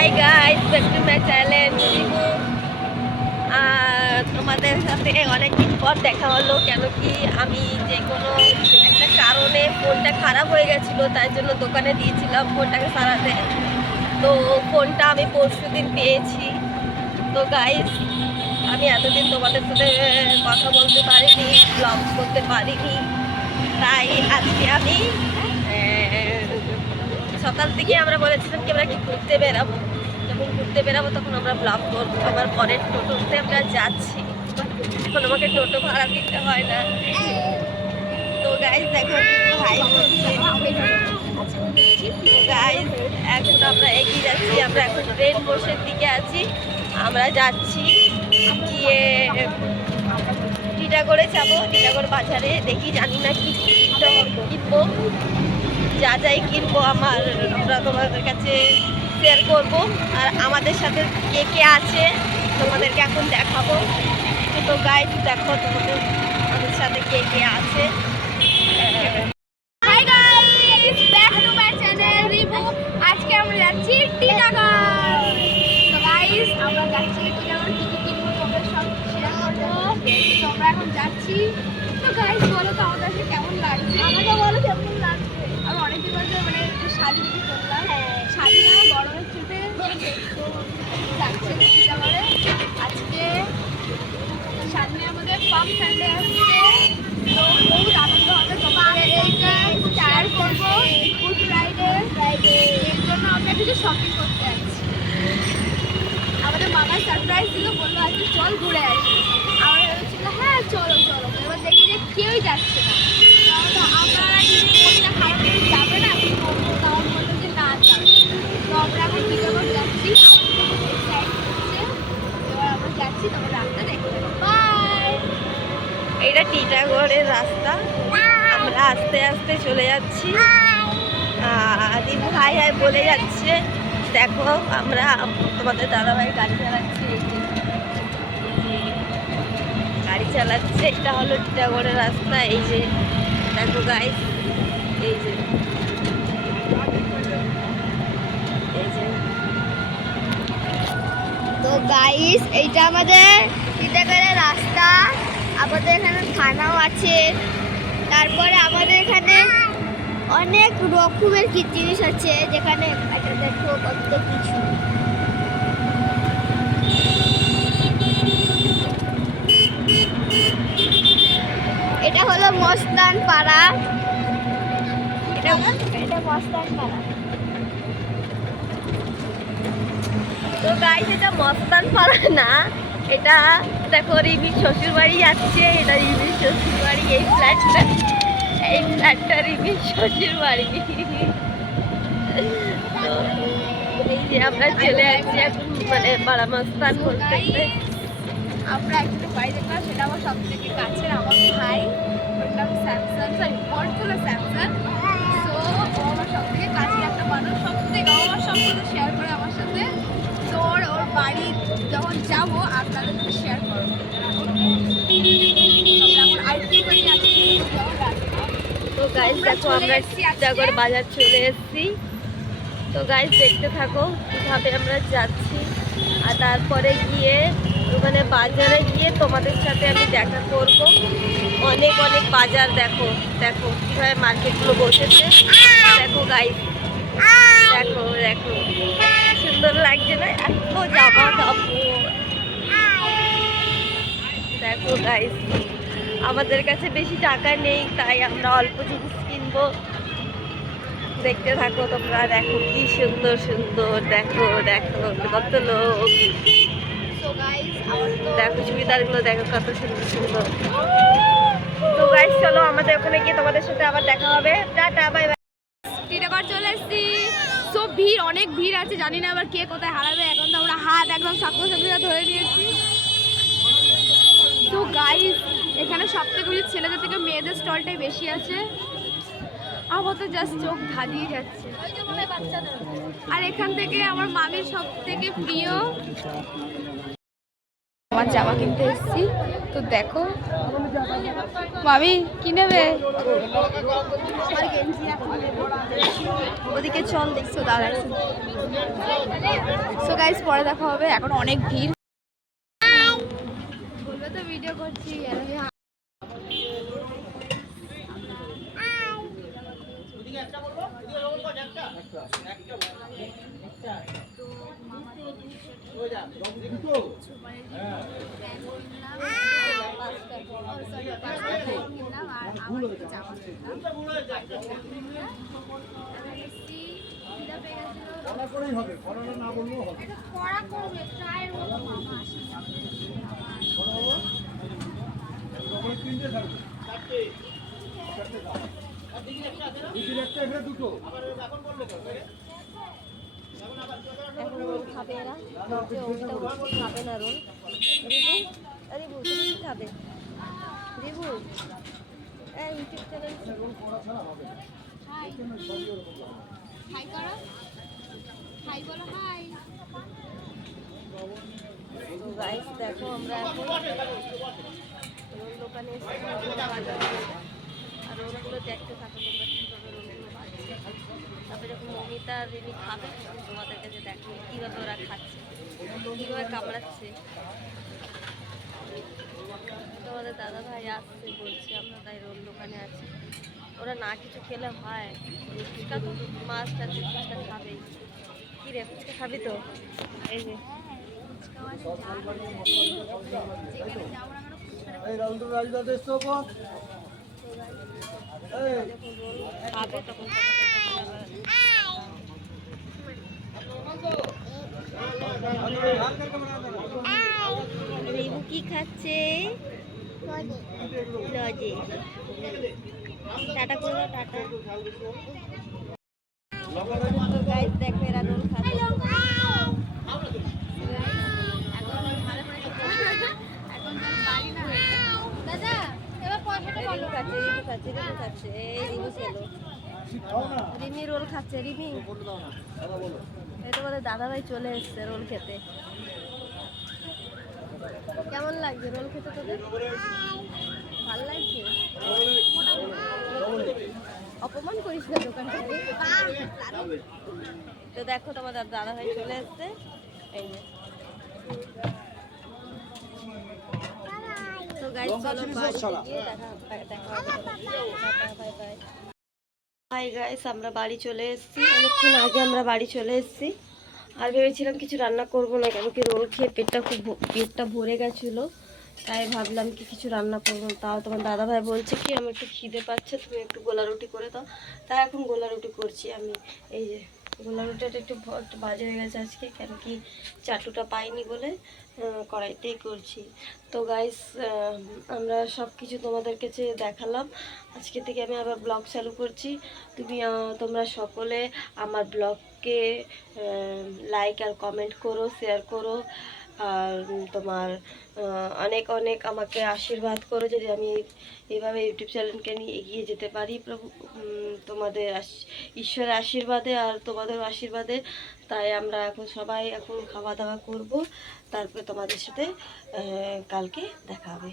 Hi guys, back to my channel. তোমাদের সাথে অনেকদিন পর দেখা হলো। কেন কি আমি যে কোনো একটা কারণে ফোনটা খারাপ হয়ে গেছিলো, তাই জন্য দোকানে দিয়েছিলাম ফোনটাকে সারাতে। তো ফোনটা আমি পরশুদিন পেয়েছি। তো গাইস, আমি এতদিন তোমাদের সাথে কথা বলতে পারিনি, ব্লগ করতে পারিনি, তাই আজকে আমি সকাল থেকে আমরা বলেছিলাম কি আমরা কি ঘুরতে বেরাবো। যখন ঘুরতে বেরাবো তখন আমরা ব্লগ করবো। আবার পরের টোটোতে আমরা যাচ্ছি, এখন আমাকে টোটো ভাড়া দিতে হয় না। তো গাইজ দেখো হাই করছে। গাইজ এখন আমরা এগিয়ে যাচ্ছি, আমরা এখন ট্রেন বসের দিকে আছি। আমরা যাচ্ছি গিয়ে টিটাগড়ে যাবো। টিটাগড় বাজারে দেখি, জানি না কি কিনবো। যা যাই কিনবো আমরা তোমাদের কাছে শেয়ার করব। আর আমাদের সাথে কে কে আছে তোমাদেরকে এখন দেখাবো। তো গাইজ দেখো আমাদের সাথে কে কে আছে। Hi guys, back to my channel review. আজকে আমরা যাচ্ছি টিটাগড়। তো গাইস, আমরা যাচ্ছি টিটাগড়, কি কি কিনবো তোমরা সব শেয়ার করবো। তো আমরা এখন যাচ্ছি। তো গাইস বলো তো আমাদের কাছে কেমন লাগছে? আমাকে বলো কেমন লাগছে। আমি অনেকদিন ধরে মানে শাড়ি বিক্রি করলাম, শাড়ি না গরমের ছুটে তো যাচ্ছি টিটাগড়ে। আজকে সামনে আমাদের পাম্প সানডে আসছে, তো বহুত আনন্দ হবে। তোমাদের এইটা শেয়ার করবো। গুড ফ্রাইডে, এর জন্য আমরা কিছু শপিং করতে যাচ্ছি। আমাদের মামা সারপ্রাইজ দিল, বললো আজকে চল ঘুরে আসি। আমরা ভেবেছিল হ্যাঁ চলো চলো, এবার দেখি যে কেউই যাচ্ছে না। তাহলে আমরা নিজে মনটা খারাপ করে যাবে না কি করবো, তাও বললো যে না যাবে। তো আমরা এখন টিটাগড় যাচ্ছি, এবার আমরা যাচ্ছি। তোমার রাস্তা দেখতে বাই। এইটা টিটাগড়ের রাস্তা, আমরা আস্তে আস্তে চলে যাচ্ছি। দিদি হাই হাই বলে যাচ্ছে। দেখো আমরা তোমাদের দাদাভাই গাড়ি চালাচ্ছে, গাড়ি চালাচ্ছে। এটা হলো টিটাগড়ের রাস্তা। এই যে দেখো গাইস, এই যে তো গাইস, এইটা আমাদের টিটাগড়ের রাস্তা। আমাদের এখানে থানাও আছে। তারপরে আমাদের এখানে অনেক রকমের কি জিনিস আছে, যেখানে এটা দেখো কত কিছু। এটা হলো মস্তান পাড়া। এটা মস্তান পাড়া। তো গাইস, এটা মস্তান পাড়া না, এটা দেখো রিমির শ্বশুর বাড়ি যাচ্ছে। এটা রিমির শ্বশুর বাড়ি, এই ফ্ল্যাটটা রিমির শ্বশুর বাড়ি। তো এই যে আমরা চলে যাচ্ছি এখন, মানে পাড়া মস্তান বলতে। আমরা একটা বাড়ি দেখলাম, সেটা আমার সব থেকে কাছের আমার ভাই। ওর নাম স্যামসাং, সরি ওর ছিল স্যামসাং। সো ও আমার সব থেকে কাছের একটা মানুষ, সব থেকে ও আমার সব কিছু শেয়ার করে আমার সাথে। তো ওর বাড়ি যখন যাবো আপনাদের সাথে শেয়ার করবো। তো গাইস দেখো আমরা টিটাগড় বাজার চলে এসেছি। তো গাইস দেখতে থাকো কিভাবে আমরা যাচ্ছি। আর তারপরে গিয়ে ওখানে বাজারে গিয়ে তোমাদের সাথে আমি দেখা করব। অনেক অনেক বাজার, দেখো দেখো কীভাবে মার্কেটগুলো বসেছে। দেখো গাইস, দেখো দেখো সুন্দর লাগছে না? এত জামা কাপড়। দেখো গাইস, আমাদের কাছে বেশি টাকা নেই, তাই আমরা অল্প জিনিস কিনবো। দেখতে থাকো তোমরা, দেখো কি সুন্দর সুন্দর। দেখো দেখো কত লোক। দেখো চুড়িদারগুলো দেখো কত সুন্দর সুন্দর। তো গাইস চলো আমাদের ওখানে গিয়ে তোমাদের সাথে আবার দেখা হবে। Tata, bye bye. টিটাগড় চলে এসেছি। সব ভিড়, অনেক ভিড় আছে, জানি না আবার কে কোথায় হারাবে। এখন তো আমরা হাত একদম সাক্ষর ধরে নিয়েছি। তো গাইস, এখানে সব থেকে বেশি ছেলেদের থেকে মেয়েদের স্টলটাই বেশি আছে। আমার তো জাস্ট চোখ ধাঁধিয়ে যাচ্ছে। আর এখান থেকে আমার মামির সব থেকে প্রিয় আমার জামা কিনতে এসেছি, তো দেখো মামি কি নেবে? ওদিকে চল দেখছো দাঁড়া। সো গাইস পরে দেখা হবে, এখন অনেক ভিড়। বলবে তো ভিডিও করছি আর আমি এখন রোল খাবে এরা, বলছে ওটা উঠছে খাবে না রোল। রিবু, রিবু তুমি কি খাবে? রিবু ইউটিউব চ্যানেল হাই করো, হাই বলো, হাই। তো গাইস দেখো আমরা এখন রোল দোকানে এসেছি বাজার করতে। আর রোলগুলো দেখতে থাকো তোমরা কীভাবে রোলগুলো বাজছে। তারপরে যখন মমিতা আর রিমি খাবে তখন তোমাদের কাছে দেখো কীভাবে ওরা খাচ্ছে, কীভাবে কামড়াচ্ছে। তোমাদের দাদা ভাই আসছে বলছে আমরা তাই রোল দোকানে আছি। ওরা না কিছু খেলে হয়, ফুচকা তো মাছ আছে, ফুচকা খাবেই। কী রে ফুচকা খাবি তো? এই যে খাবে তখন রিবু কি খাচ্ছে? লজে। টাটা করে দাও, টাটা। গাইস দেখো এরা রোল খাচ্ছে। দাদা এবার পয়সাটা রিবু খাচ্ছে, রিবু খাচ্ছে, রিবু খাচ্ছে। এই রিবু খেলো। রিমি রোল খাচ্ছে। রিমি এই তোমাদের দাদা ভাই চলে এসছে রোল খেতে। কেমন লাগছে রোল খেতে তোদের? ভালো লাগছে? অপমান করিস না দোকানটাকে। তো দেখো তোমাদের দাদা ভাই চলে এসছে, এই যে। তো গাইস চলো বাড়িতে গিয়ে দেখা হবে। Bye bye. হাই গাইস আমরা বাড়ি চলে এসেছি, অনেকক্ষণ আগে আমরা বাড়ি চলে এসেছি। আর ভেবেছিলাম কিছু রান্না করব না, কেন কি রোল খেয়ে পেটটা ভরে গেছিলো, তাই ভাবলাম কি কিছু রান্না করবো। তাও তোমার দাদা ভাই বলছে কি আমার একটু খিদে পাচ্ছে, তুমি একটু গোলা রুটি করে দাও। তাই এখন গোলা রুটি করছি আমি। এই যে গোলা রুটিটা একটু বাজে হয়ে গেছে আজকে, কেন কি চাটুটা পাইনি বলে কড়াইতেই করছি। তো গাইস আমরা সব কিছু তোমাদের কাছে দেখালাম। আজকে থেকে আমি আবার ব্লগ চালু করছি। তোমরা সকলে আমার ব্লগকে লাইক আর কমেন্ট করো, শেয়ার করো। আর তোমার অনেক অনেক আমাকে আশীর্বাদ করো, যদি আমি এইভাবে ইউটিউব চ্যানেলকে নিয়ে এগিয়ে যেতে পারি। প্রভু তোমাদের ঈশ্বরের আশীর্বাদে আর তোমাদের আশীর্বাদে। তাই আমরা এখন সবাই এখন খাওয়া দাওয়া করব, তারপরে তোমাদের সাথে কালকে দেখা হবে।